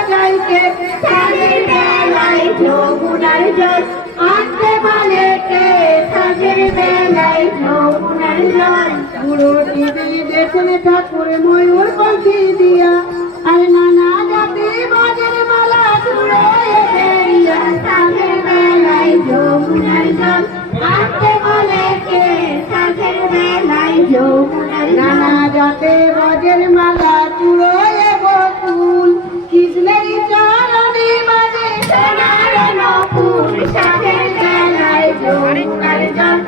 বাজায় কে? সাজের বেলায় যমুনার জল আনতে বলে কে? সাজের বেলায় যমুনার জল। বুড়ো টিকলি দেখেন ঠাকুর ময়ূর পাখি দিয়া, আর নানা জাতি বাজের মালা চুড়ে বেরিয়া। সাজের বেলায় যমুনার জল আনতে বলে কে? সাজের বেলায় যমুনার জল। নানা জাতে বাজের মালা চুড়ে বকুল, কৃষ্ণের চরণে বাজে সোনার নকুল। সাজের বেলায় যমুনার জল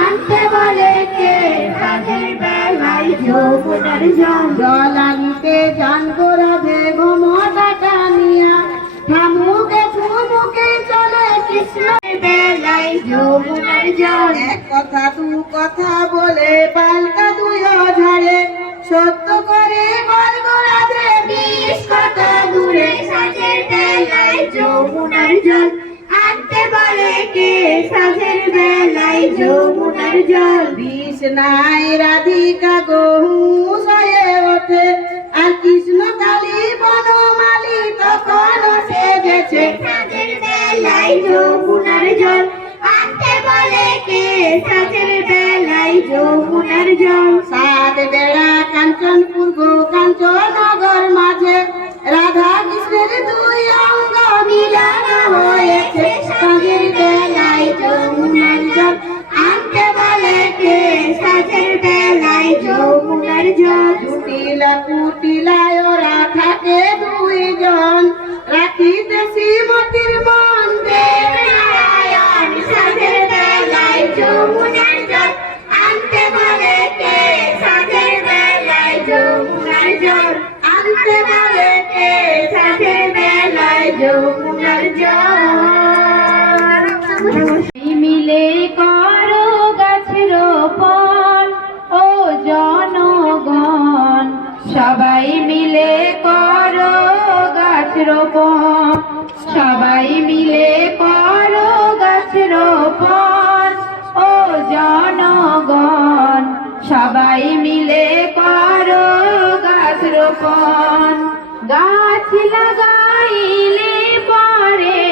আনতে বলে কে? সাজের বেলায় যমুনার জল। জল আনতে যান গোরা বেগম টানিয়া, ঠামুকে ঠুমুকে চলে কৃষ্ণের বেলায় যমুনার জল। এক কথা দু কথা বলে পাল্টা দুই ঝাড়ে, সত্য করে বলবো রাধে বিষ কত দূরে। সাজের বেলায় যমুনার জল আনতে বলে কে? সাজের বেলায় যমুনার জল। বিষ নাই রাধিকা গহু সয়ে ওঠে, আর কৃষ্ণ কালী বনমালী তখন সেজেছে। সাজের বেলায় যমুনার জল আনতে বলে কে? সাজের বেলায় যমুনার জল। সাত বেড়া কাঞ্চনপুর গো কাঞ্চননগর মাঝে, রাধা কৃষ্ণের দুই অঙ্গ মিলন হয়েছে। সাজের বেলায় যমুনার জল আনতে বলে কে? সাজের বেলায় যমুনার জল। জুটিলা কুটিলায় ওরা থাকে দুইজন, রাখিতে শ্রীমতির মন দেব নারায়ণ। সাজের বেলায় যমুনার জল আনতে বলে কে? সাজের বেলায় যমুনার জল আনতে বলে কে? সাজের বেলায় যমুনার জল। মিলে করো গাছ রোপণ ও জনগণ, সবাই মিলে করো গাছ রোপণ। সবাই মিলে করো গাছ রোপণ ও জনগণ, সবাই মিলে করো গাছ রোপণ। গাছ লাগাইলে পরে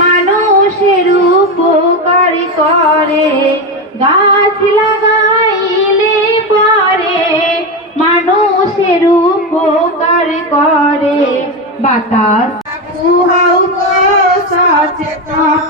মানুষের উপকার করে। গাছ লাগাইলে পরে মানুষের উপকার করে। বাতাস কুহাও সচেতন,